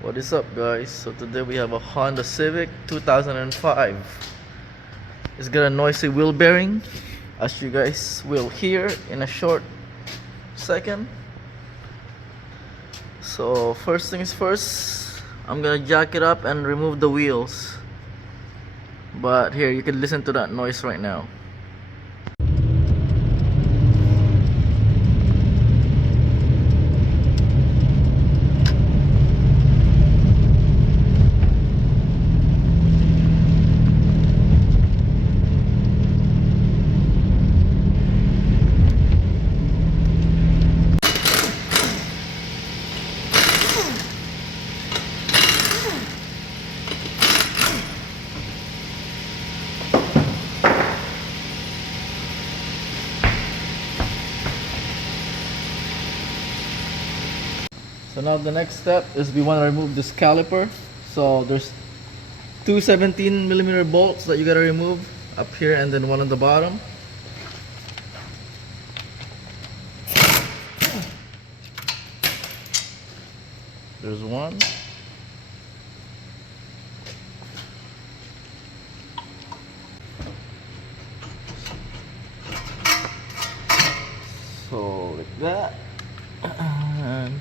What is up, guys? So today we have a Honda Civic 2005. It's got a noisy wheel bearing, as you guys will hear in a short second. So first things first, I'm gonna jack it up and remove the wheels. But here, you can listen to that noise right now. So now the next step is we want to remove this caliper. So there's two 17mm bolts that you gotta remove up here and then one on the bottom. There's one. So like that. And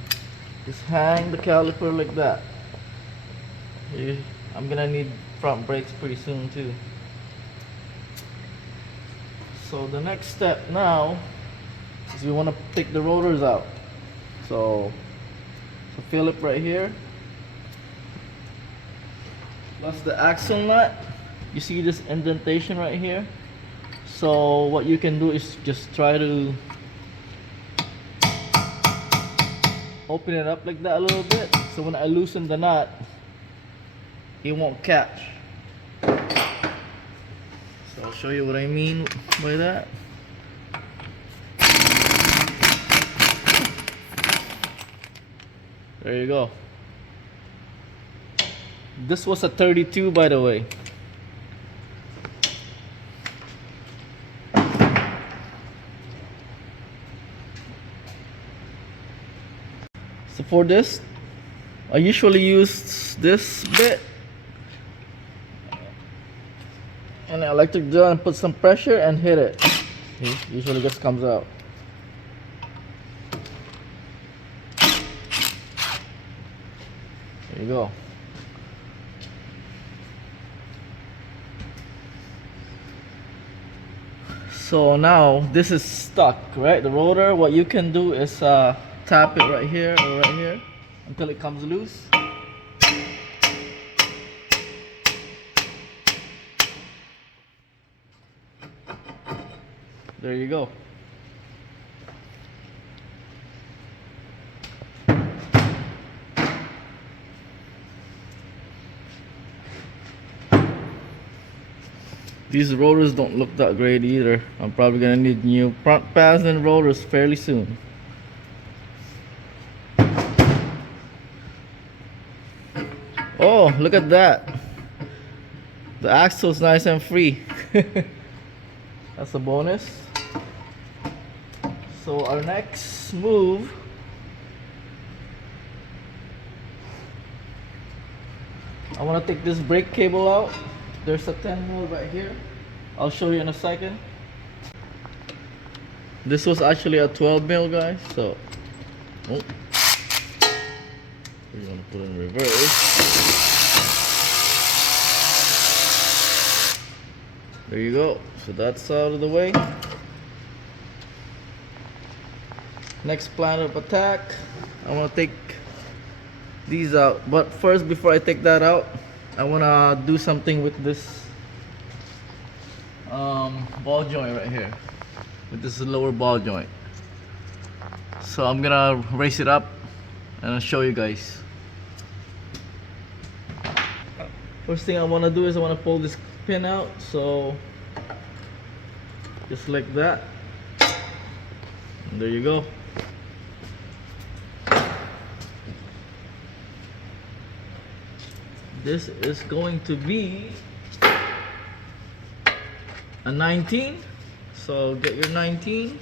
just hang the caliper like that. I'm gonna need front brakes pretty soon too. So the next step now is we want to take the rotors out. So Phillip right here, plus the axle nut. You see this indentation right here? So what you can do is just try to open it up like that a little bit, so when I loosen the nut, it won't catch. So I'll show you what I mean by that. There you go. This was a 32, by the way. So for this, I usually use this bit and an electric drill and put some pressure and hit it. See? Usually just comes out. There you go. So now this is stuck, right? The rotor, what you can do is tap it right here or right here until it comes loose. There you go. These rotors don't look that great either. I'm probably gonna need new front pads and rotors fairly soon. Oh, look at that. The axle's nice and free. That's a bonus. So our next move, I want to take this brake cable out. There's a 10mm right here. I'll show you in a second. This was actually a 12mm, guys. So, oh, we're gonna put it in reverse. There you go. So that's out of the way. Next plan of attack, I want to take these out. But first, before I take that out, I want to do something with this ball joint right here, with this lower ball joint. So I'm gonna raise it up and I'll show you guys. First thing I want to do is I want to pull this pin out. So just like that, and there you go. This is going to be a 19, so get your 19.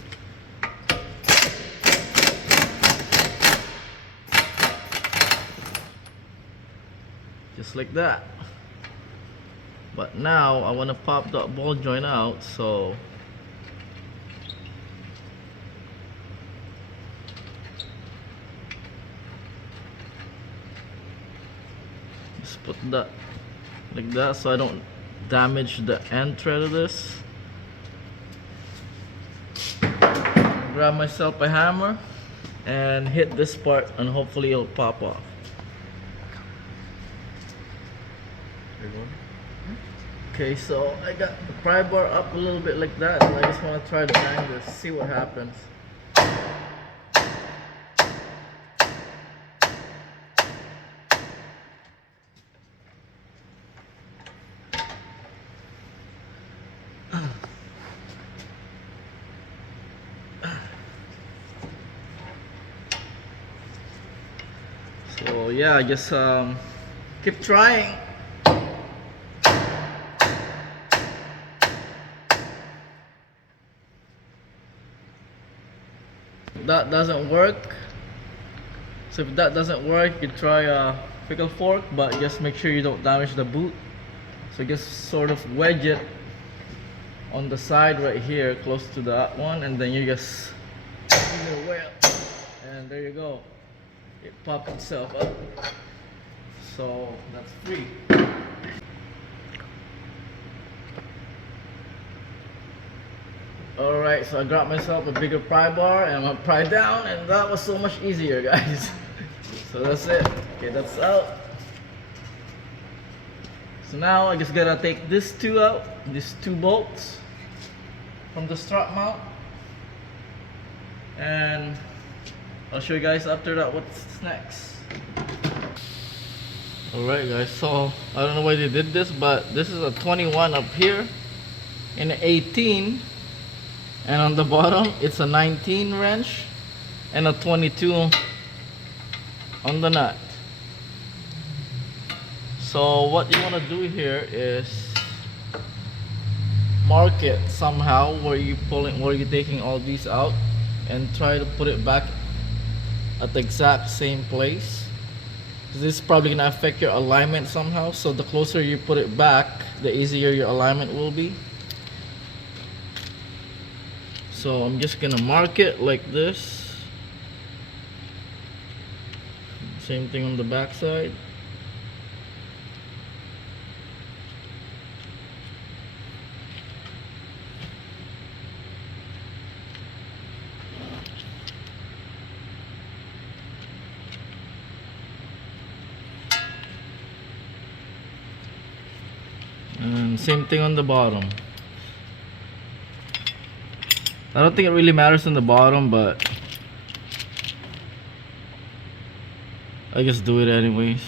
just like that. But now I want to pop that ball joint out, so just put that like that so I don't damage the end thread of this. Grab myself a hammer and hit this part, and hopefully it'll pop off. Okay, so I got the pry bar up a little bit like that, and I just want to try to bang this, see what happens. So yeah, just keep trying. That doesn't work, so if that doesn't work, you can try a pickle fork, but just make sure you don't damage the boot. So just sort of wedge it on the side right here close to that one, and then you just give it a whip, and there you go, it popped itself up. So that's free. Alright, so I got myself a bigger pry bar and I'm gonna pry down, and that was so much easier, guys. So that's it. Okay, that's out. So now I just gotta take this two out, these two bolts from the strap mount, and I'll show you guys after that what's next. Alright guys, so I don't know why they did this, but this is a 21 up here and an 18. And on the bottom, it's a 19 wrench and a 22 on the nut. So what you want to do here is mark it somehow where you're taking all these out, and try to put it back at the exact same place. This is probably gonna affect your alignment somehow. So the closer you put it back, the easier your alignment will be. So I'm just gonna mark it like this. Same thing on the back side. And same thing on the bottom. I don't think it really matters on the bottom, but I just do it anyways.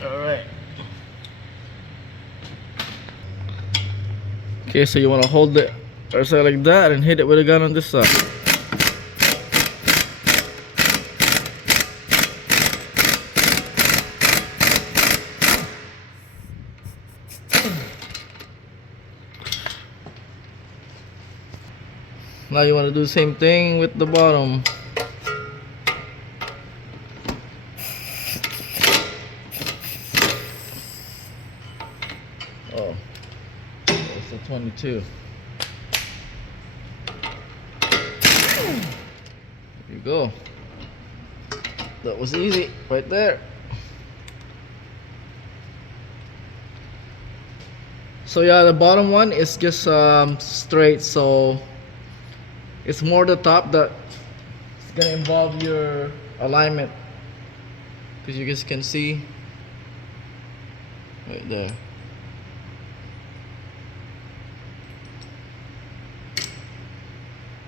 Alright. Okay, so you want to hold it or so like that and hit it with a gun on this side. Now you want to do the same thing with the bottom. Oh, it's a 22. There you go. That was easy right there. So yeah, the bottom one is just straight, so it's more the top that it's gonna involve your alignment, because you guys can see right there.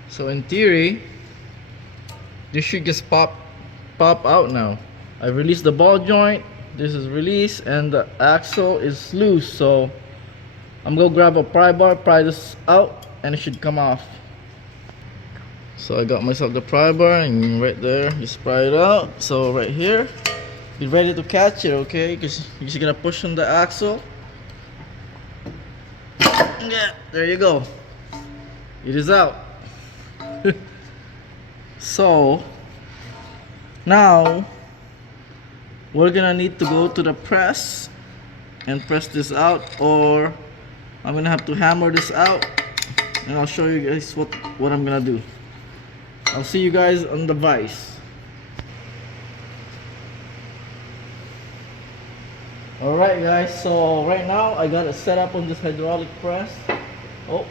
So in theory, this should just pop out now. I released the ball joint, this is released, and the axle is loose. So I'm gonna grab a pry bar, pry this out, and it should come off. So I got myself the pry bar, and right there, just pry it out. So right here, be ready to catch it, okay? Because you're just gonna push on the axle, Yeah, there you go. It is out. So now we're gonna need to go to the press and press this out, or I'm gonna have to hammer this out, and I'll show you guys what I'm gonna do. I'll see you guys on the vise. Alright guys, so right now I got it set up on this hydraulic press. Oh,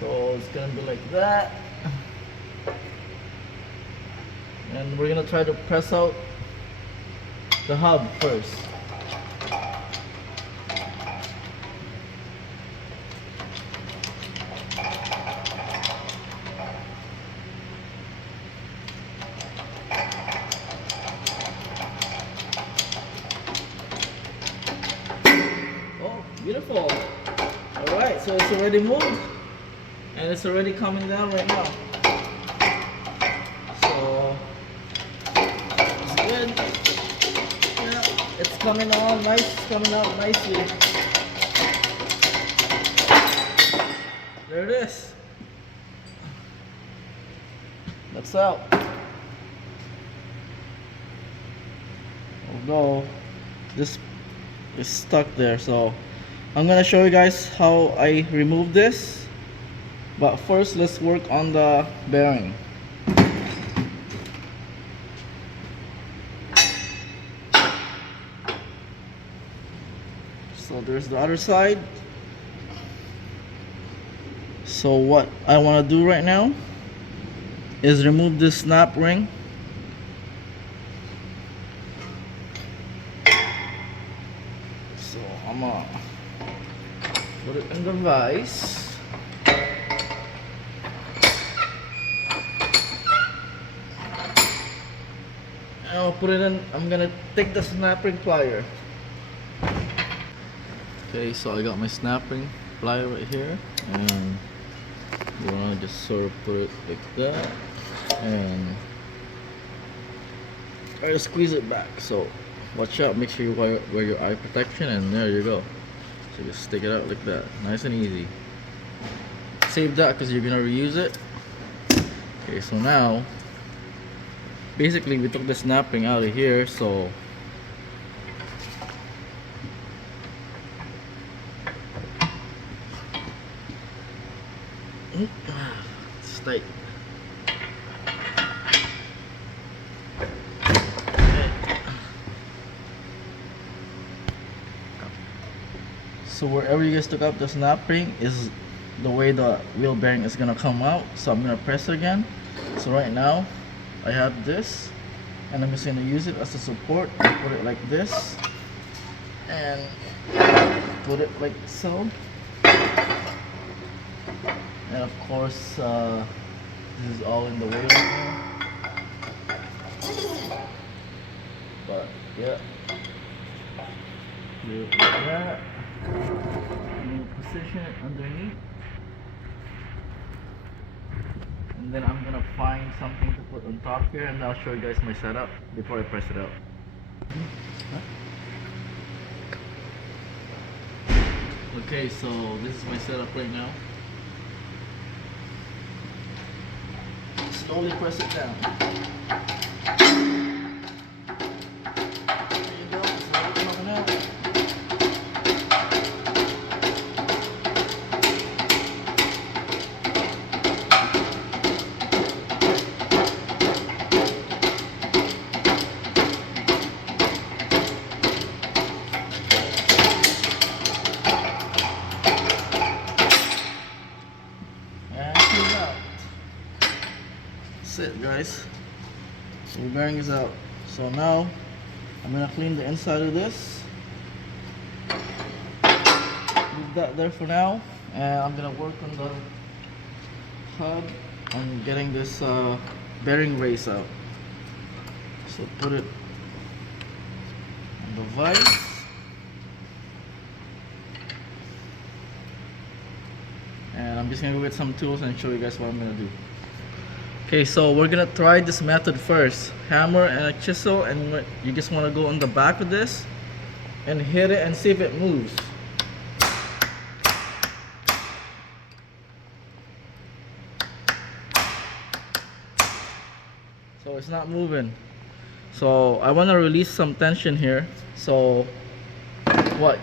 so it's gonna be like that, and we're gonna try to press out the hub first. Oh, beautiful. Alright, so it's already moved and it's already coming down right now. So it's good. Yeah, it's coming on nice, it's coming out nicely. There it is. That's out. Although this is stuck there, so I'm gonna show you guys how I remove this, but first let's work on the bearing. So there's the other side. So what I want to do right now is remove this snap ring. So I'm gonna put it in the vise. And I'll put it in. I'm gonna take the snap ring plier. Okay, so I got my snap ring plier right here, and you wanna just sort of put it like that and try to squeeze it back. So watch out, make sure you wear your eye protection, and there you go. So just stick it out like that, nice and easy. Save that because you're gonna reuse it. Okay, so now basically we took the snap ring out of here, so it's tight. So wherever you guys took out the snap ring is the way the wheel bearing is gonna come out. So I'm gonna press it again. So right now I have this, and I'm just gonna use it as a support. I put it like this and put it like so. And of course, this is all in the way right now. But yeah, do it like that. You position it underneath, and then I'm gonna find something to put on top here, and I'll show you guys my setup before I press it out. Okay, so this is my setup right now. Slowly press it down. There you go, it's already coming out. And she's out. That's it, guys. So the bearing is out. So now I'm gonna clean the inside of this. Leave that there for now, and I'm gonna work on the hub and getting this bearing race out. So put it on the vise. And I'm just gonna go get some tools and show you guys what I'm gonna do. Okay, so we're gonna try this method first. Hammer and a chisel, and you just wanna go on the back of this and hit it and see if it moves. it's not moving. So I want to release some tension here. So what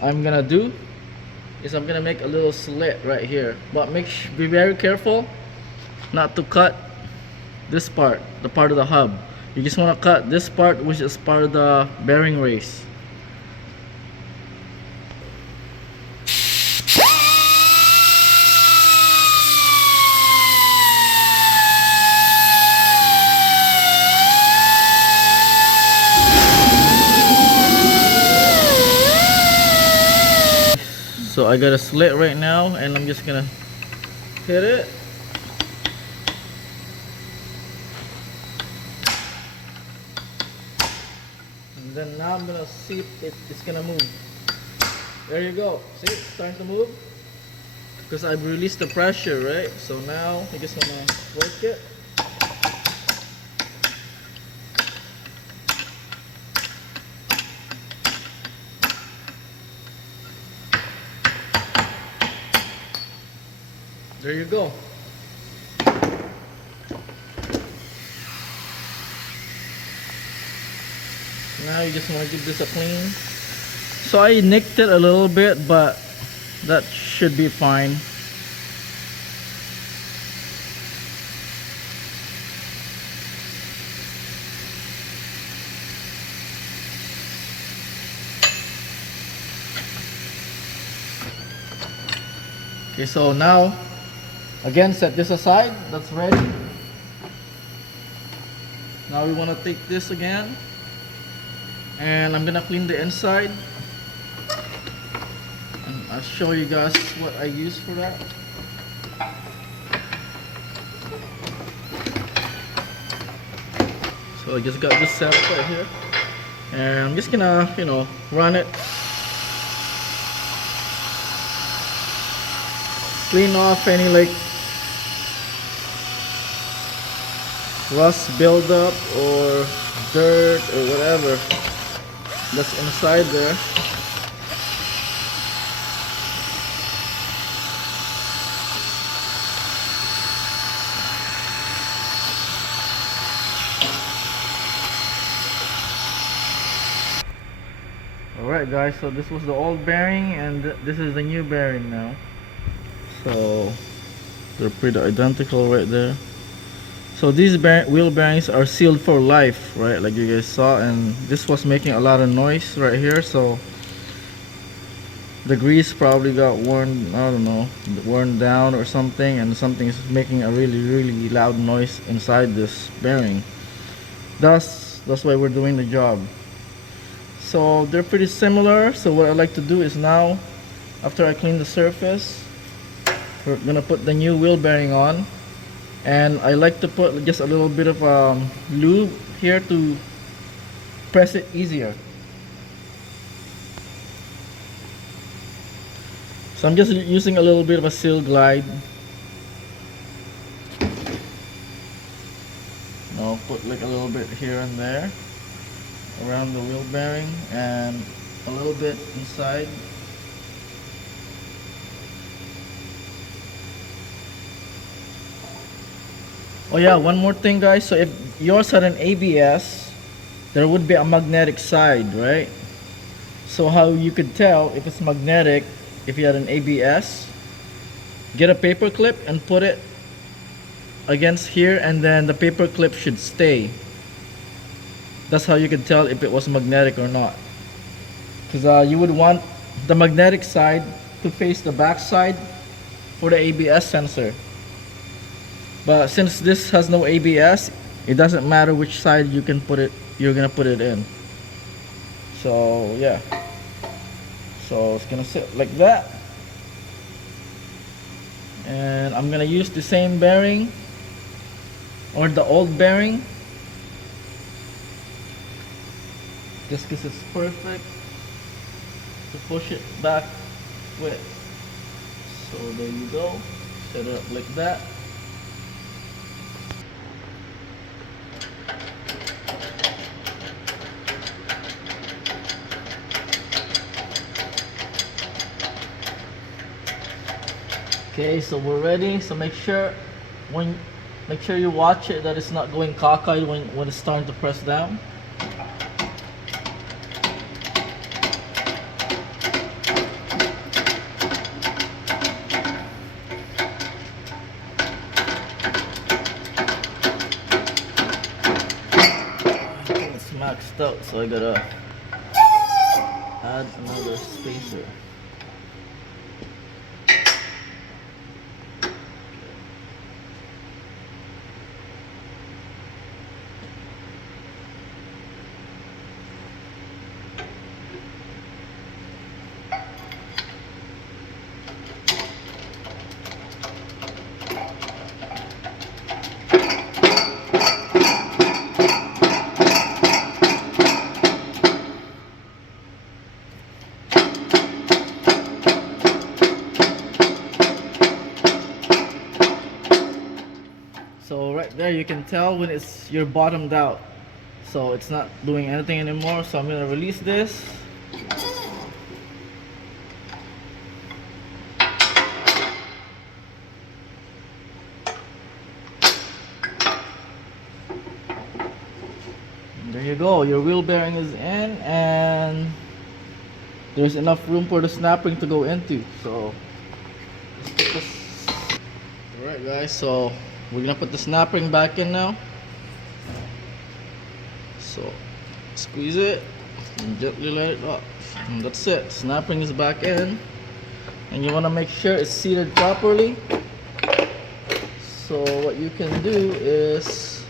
I'm gonna do is I'm gonna make a little slit right here, but be very careful not to cut this part, the part of the hub. You just want to cut this part, which is part of the bearing race. So I got a slit right now, and I'm just gonna hit it. And then now I'm gonna see if it's gonna move. There you go. See, it's starting to move. Because I've released the pressure, right? So now I just wanna work it. There you go. Now you just want to give this a clean. So I nicked it a little bit, but that should be fine. Okay, so now again, set this aside. That's ready. Now we want to take this again, and I'm gonna clean the inside, and I'll show you guys what I use for that. So I just got this set up right here, and I'm just gonna, run it, clean off any like rust buildup or dirt or whatever that's inside there. Alright guys, so this was the old bearing, and this is the new bearing now. So they're pretty identical right there. So these wheel bearings are sealed for life, right, like you guys saw, and this was making a lot of noise right here. So the grease probably got worn, I don't know, worn down or something, and something is making a really loud noise inside this bearing. That's why we're doing the job. So they're pretty similar. So what I like to do is now, after I clean the surface, we're gonna put the new wheel bearing on. And I like to put just a little bit of lube here to press it easier. So I'm just using a little bit of a seal glide. I'll put like a little bit here and there around the wheel bearing, and a little bit inside. Oh yeah, one more thing guys, so if yours had an ABS, there would be a magnetic side, right? So how you could tell if it's magnetic, if you had an ABS, get a paper clip and put it against here, and then the paper clip should stay. That's how you could tell if it was magnetic or not. Because you would want the magnetic side to face the back side for the ABS sensor. But since this has no ABS, it doesn't matter which side you can put it, you're gonna put it in. So yeah, so it's gonna sit like that, and I'm gonna use the same bearing, or the old bearing, just because it's perfect to push it back with. So there you go, set it up like that. Okay, so we're ready. So make sure when Make sure you watch it that it's not going cockeyed when it's starting to press down. It's maxed out, so I gotta add another spacer. So right there you can tell when you're bottomed out, so it's not doing anything anymore. So I'm gonna release this. And there you go, your wheel bearing is in, and there's enough room for the snap ring to go into. So let's put this. Alright guys, so we're gonna put the snap ring back in now. So squeeze it and gently let it up, and that's it. Snap ring is back in, and you want to make sure it's seated properly. So what you can do is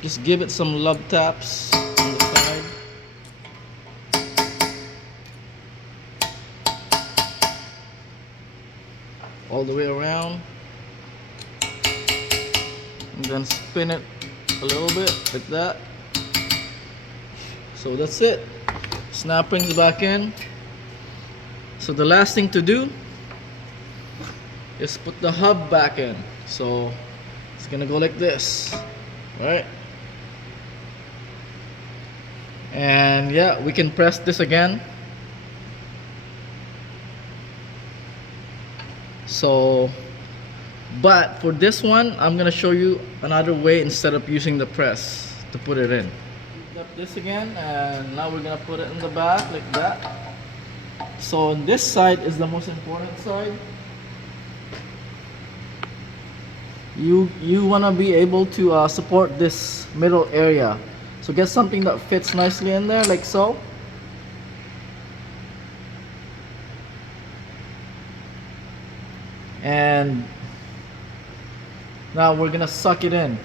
just give it some love taps on the side. All the way around, and then spin it a little bit like that. So that's it. Snap rings back in. So the last thing to do is put the hub back in. So it's gonna go like this, right? And yeah, we can press this again. So, but for this one, I'm gonna show you another way instead of using the press to put it in. Up this again, and now we're gonna put it in the back like that. So this side is the most important side. You wanna be able to support this middle area. So get something that fits nicely in there, like so. And now we're gonna suck it in.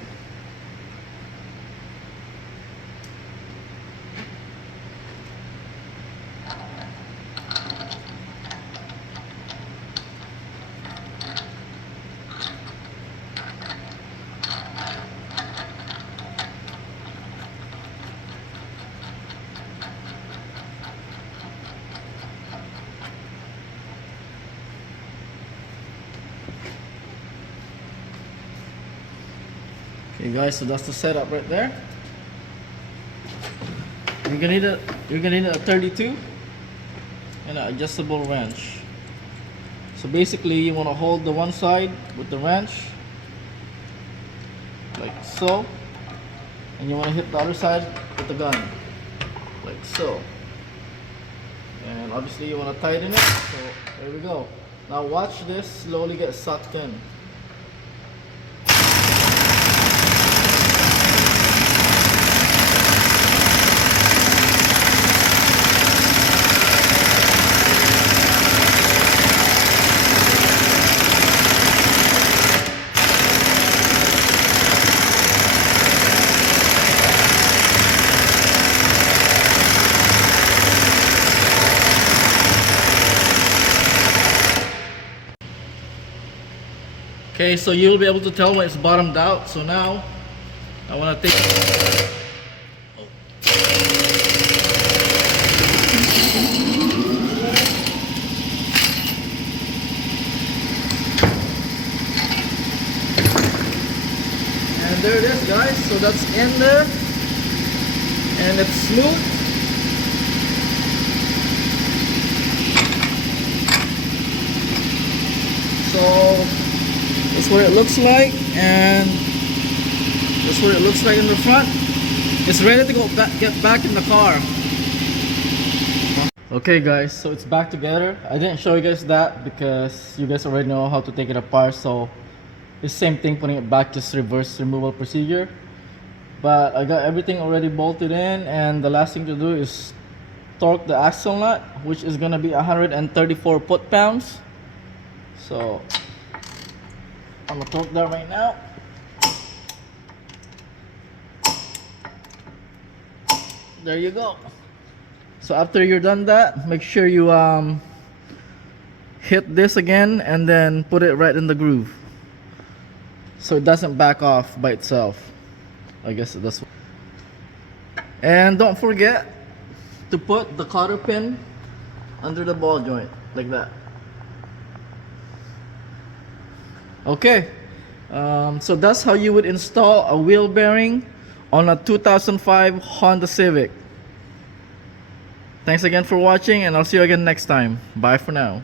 Okay guys, so that's the setup right there. You're gonna need a 32 and an adjustable wrench. So basically you want to hold the one side with the wrench like so, and you want to hit the other side with the gun like so, and obviously you want to tighten it. So there we go. Now watch this slowly get sucked in. Okay, so you'll be able to tell when it's bottomed out. So now I want to take and there it is guys. So that's in there and it's smooth. So is what it looks like, and that's what it looks like in the front. It's ready to go back, get back in the car. Okay guys, so it's back together. I didn't show you guys that because you guys already know how to take it apart, so it's same thing, putting it back, just reverse removal procedure. But I got everything already bolted in, and the last thing to do is torque the axle nut, which is gonna be 134 foot-pounds. So I'm gonna torque that right now. There you go. So after you're done that, make sure you hit this again and then put it right in the groove so it doesn't back off by itself. I guess that's what. And don't forget to put the cotter pin under the ball joint like that. Okay, so that's how you would install a wheel bearing on a 2005 Honda Civic. Thanks again for watching, and I'll see you again next time. Bye for now.